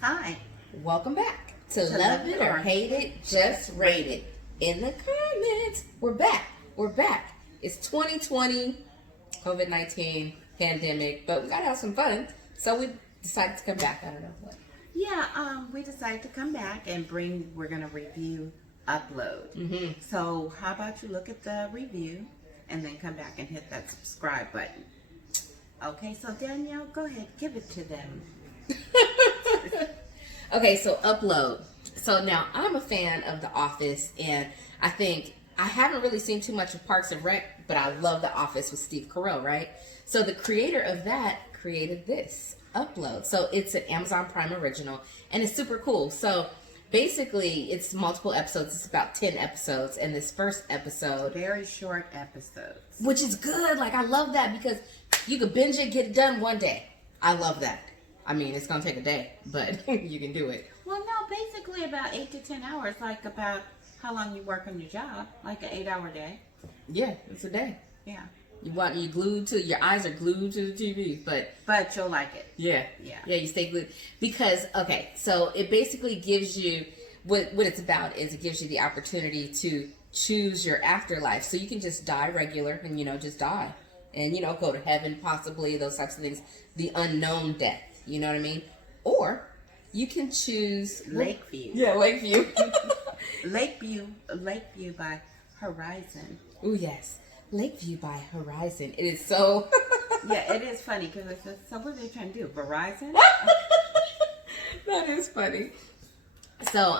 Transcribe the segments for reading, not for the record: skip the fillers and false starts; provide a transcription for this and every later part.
Hi. Welcome back to To Love It or Hate It, Just Rate It. In the comments, we're back. We're back. It's 2020, COVID-19 pandemic, but we gotta have some fun. So we decided to come back. I don't know what. Yeah, we decided to come back and we're going to review Upload. So how about you look at the review and then come back and hit that subscribe button. Okay, so Danielle, go ahead, give it to them. Okay, so Upload. So now I'm a fan of The Office, and I think I haven't really seen too much of Parks and Rec, but I love The Office with Steve Carell, right? So the creator of that created this Upload. So it's an Amazon Prime original, and it's super cool. So basically, it's multiple episodes. It's about 10 episodes, and this first episode, Very short episodes. which is good. Like, I love that because you could binge it, get it done one day. I love that. I mean, it's going to take a day, but you can do it. Well, no, basically about 8 to 10 hours, like about how long you work on your job, like an 8-hour day. Yeah, it's a day. Yeah. Your eyes are glued to the TV, But you'll like it. yeah, Yeah. you stay glued because okay, so it basically gives you what it's about is it gives you the opportunity to choose your afterlife, so you can just die regular and just die and go to heaven possibly, those types of things, the unknown death, you know what I mean, or you can choose Lakeview. Yeah, Lakeview. Lakeview by Horizon. Oh yes, Lakeview by Horizon. It is so. Yeah, it is funny because it says, so what are they trying to do? Verizon? That is funny. So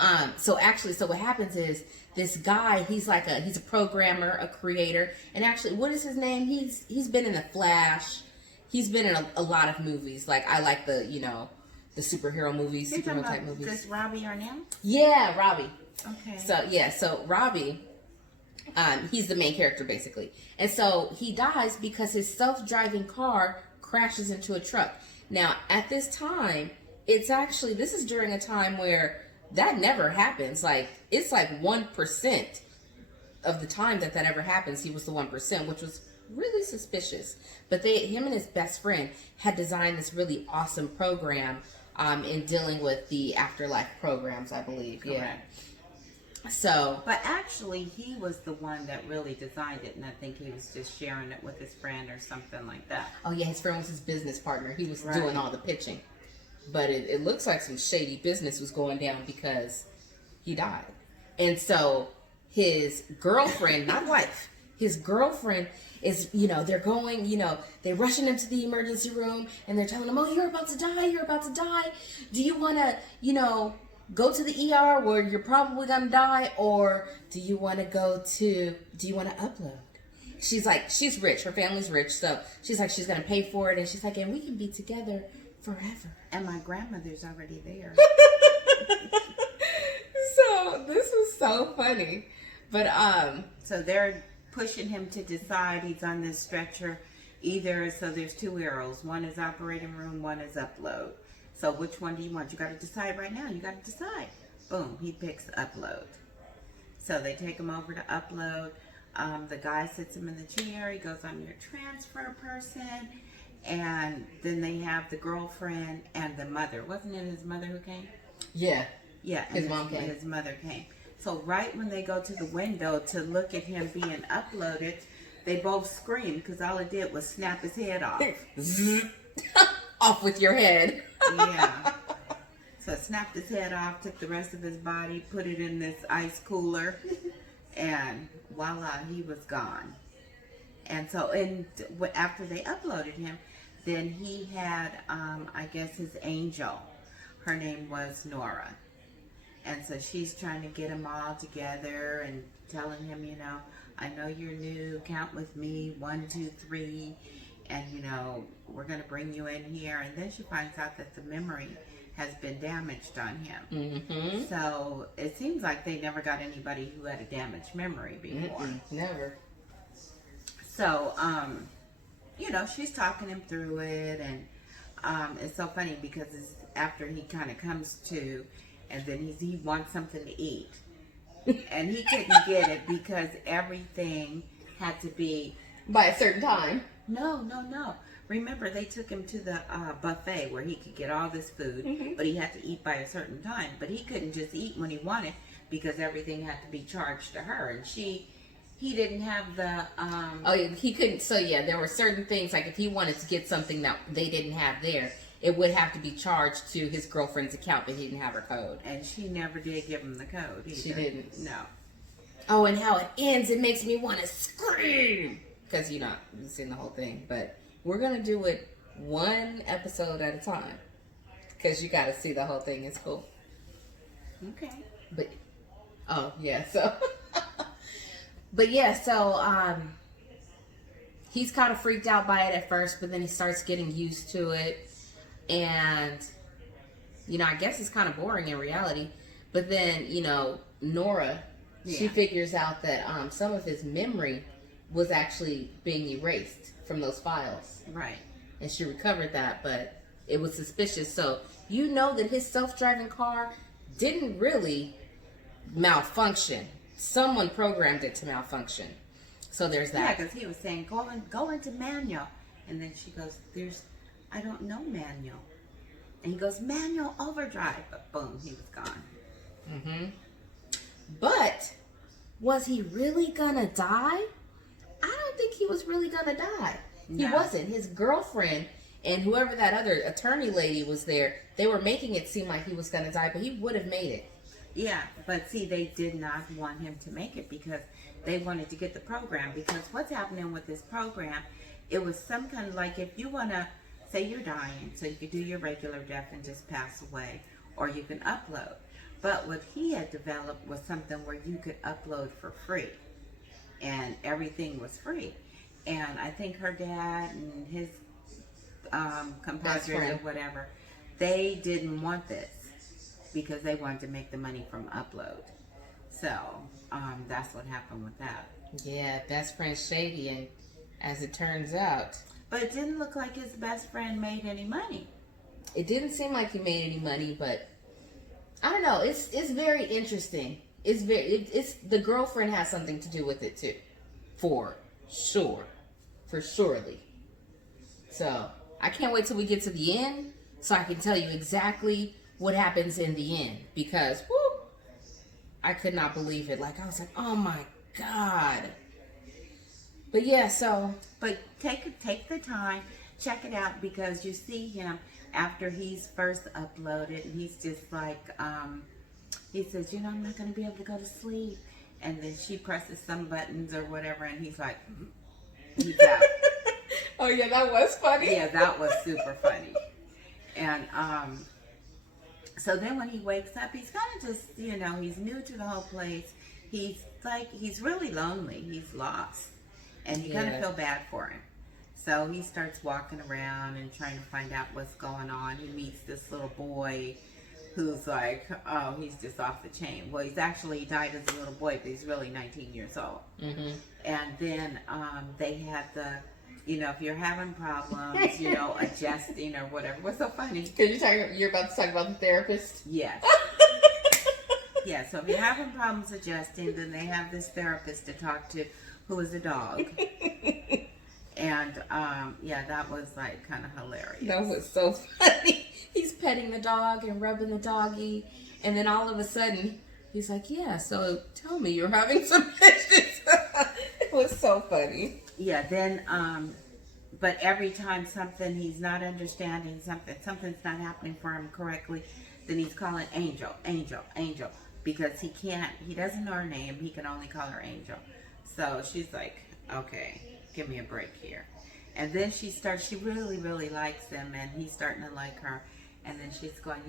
what happens is this guy, he's a programmer, a creator, and actually, what is his name? He's been in The Flash. He's been in a lot of movies. Like, I like the superhero movies, You're talking superhero type about movies. this Robbie Arnell? Yeah, Robbie. Okay. So Robbie, he's the main character basically, and so he dies because his self-driving car crashes into a truck. Now, at this time, this is during a time where that never happens. Like, it's like 1% of the time that ever happens. He was the 1%, which was really suspicious. But him and his best friend had designed this really awesome program in dealing with the afterlife programs, I believe. Correct. Yeah. So, But actually, he was the one that really designed it, and I think he was just sharing it with his friend or something like that. oh yeah, his friend was his business partner. He was Right. doing all the pitching. But it looks like some shady business was going down because he died. And so his girlfriend, not wife, his girlfriend is, they're going, they're rushing into the emergency room and they're telling him, oh, you're about to die. Do you want to, go to the ER where you're probably going to die? Or do you want to upload? She's like, she's rich. Her family's rich. So she's like, she's going to pay for it. And she's like, and we can be together forever. And my grandmother's already there. So this was so funny. But So they're pushing him to decide. He's on this stretcher. So there's two arrows. One is operating room, one is upload. So which one do you want? You got to decide right now. You got to decide. Boom, he picks upload. So they take him over to upload. The guy sits him in the chair. He goes, I'm your transfer person. And then they have the girlfriend and the mother. Wasn't it his mother who came? yeah. Yeah, His mom came. His mother came. So right when they go to the window to look at him being uploaded, they both screamed because all it did was snap his head off. Off with your head. Yeah. So it snapped his head off, took the rest of his body, put it in this ice cooler, and voila, he was gone. And so, after they uploaded him, then he had, I guess, his angel. Her name was Nora. And so she's trying to get them all together and telling him, I know you're new, count with me, 1, 2, 3, and, we're going to bring you in here. And then she finds out that the memory has been damaged on him. Mm-hmm. So it seems like they never got anybody who had a damaged memory before. Never. So, she's talking him through it, and it's so funny because it's after he kind of comes to, and then he wants something to eat. And he couldn't get it because everything had to be... By a certain time. No. remember they took him to the buffet where he could get all this food, but he had to eat by a certain time. But he couldn't just eat when he wanted because everything had to be charged to her, and he didn't have the. Oh, yeah, he couldn't. So yeah, there were certain things like if he wanted to get something that they didn't have there, it would have to be charged to his girlfriend's account, but he didn't have her code. And she never did give him the code either. She didn't. No. Oh, and how it ends, it makes me want to scream. Because you've seen the whole thing. But we're going to do it one episode at a time. Because you got to see the whole thing. It's cool. Okay. But, oh, yeah, so. But, yeah, so he's kind of freaked out by it at first, but then he starts getting used to it. And, I guess it's kind of boring in reality. But then, Nora... Yeah. She figures out that some of his memory was actually being erased from those files. Right. And she recovered that, but it was suspicious. So that his self-driving car didn't really malfunction. Someone programmed it to malfunction. So there's that. Yeah, because he was saying, go into manual. And then she goes, I don't know manual. And he goes, manual overdrive. But boom, he was gone. Mm-hmm. But was he really gonna die? I don't think he was really gonna die. No. He wasn't. His girlfriend and whoever that other attorney lady was there, they were making it seem like he was gonna die, but he would have made it. Yeah, but see, they did not want him to make it because they wanted to get the program. Because what's happening with this program, it was some kind of like if you want to say you're dying, so you could do your regular death and just pass away, or you can upload. But what he had developed was something where you could upload for free. And everything was free. And I think her dad and his compadre or whatever, they didn't want this because they wanted to make the money from upload. So that's what happened with that. Yeah, best friend shady, and as it turns out. But it didn't look like his best friend made any money. It didn't seem like he made any money, but I don't know. It's very interesting. It's the girlfriend has something to do with it too, for surely. So I can't wait till we get to the end so I can tell you exactly what happens in the end because I could not believe it. Like I was like, oh my God. But yeah, but take the time, check it out because you see him after he's first uploaded and he's just like, he says, I'm not going to be able to go to sleep. And then she presses some buttons or whatever and he's like, he's out. Oh yeah, that was funny. Yeah, that was super funny. And so then when he wakes up, he's kind of just, he's new to the whole place. He's really lonely. He's lost. And you kind of feel bad for him. So he starts walking around and trying to find out what's going on. He meets this little boy who's like, oh, he's just off the chain. Well, he died as a little boy, but he's really 19 years old. Mm-hmm. And then they had the, if you're having problems, adjusting or whatever. What's so funny? Because you're about to talk about the therapist? Yes. Yeah, so if you're having problems adjusting, then they have this therapist to talk to who is a dog. And, that was, like, kind of hilarious. That was so funny. He's petting the dog and rubbing the doggy. And then all of a sudden, he's like, yeah, so tell me you're having some issues. It was so funny. Yeah, then, but every time he's not understanding something's not happening for him correctly, then he's calling Angel, Angel, Angel. Because he doesn't know her name. He can only call her Angel. So she's like, okay, give me a break here. And then she really, really likes him, and he's starting to like her. And then she's going,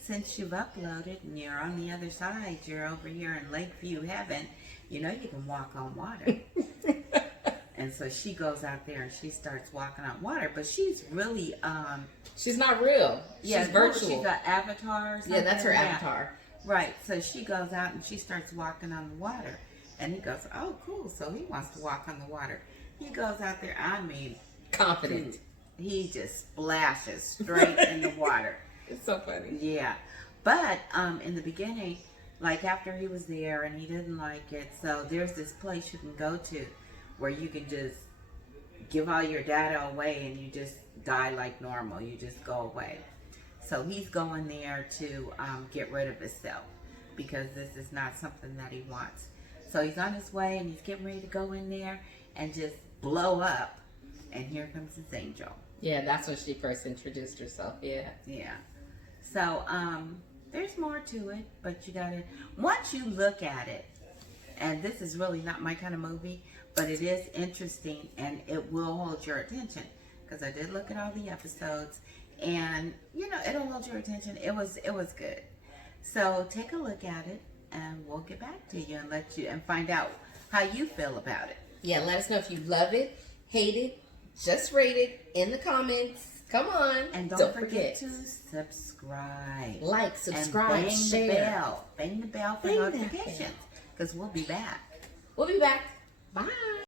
since you've uploaded and you're on the other side, you're over here in Lakeview Heaven, you can walk on water. And so she goes out there and she starts walking on water, but she's really, she's not real. She's virtual. She's an avatar or something. Yeah, that's her avatar. Right. So she goes out and she starts walking on the water. And he goes, oh, cool. So he wants to walk on the water. He goes out there, confident. He just splashes straight in the water. It's so funny. Yeah. But in the beginning, like after he was there and he didn't like it, so there's this place you can go to where you can just give all your data away and you just die like normal. You just go away. So he's going there to get rid of himself because this is not something that he wants. So he's on his way and he's getting ready to go in there and just blow up. And here comes his angel. Yeah, that's when she first introduced herself. Yeah. Yeah. So there's more to it, but you gotta, once you look at it, and this is really not my kind of movie, but it is interesting and it will hold your attention because I did look at all the episodes, and you know it'll hold your attention. It was good. So take a look at it, and we'll get back to you and let you and find out how you feel about it. Yeah, let us know if you love it, hate it, just rate it in the comments. Come on. And don't forget to subscribe. Like, subscribe, and bang share. the bell. Bang the bell for Bang that notifications. Because we'll be back. We'll be back. Bye.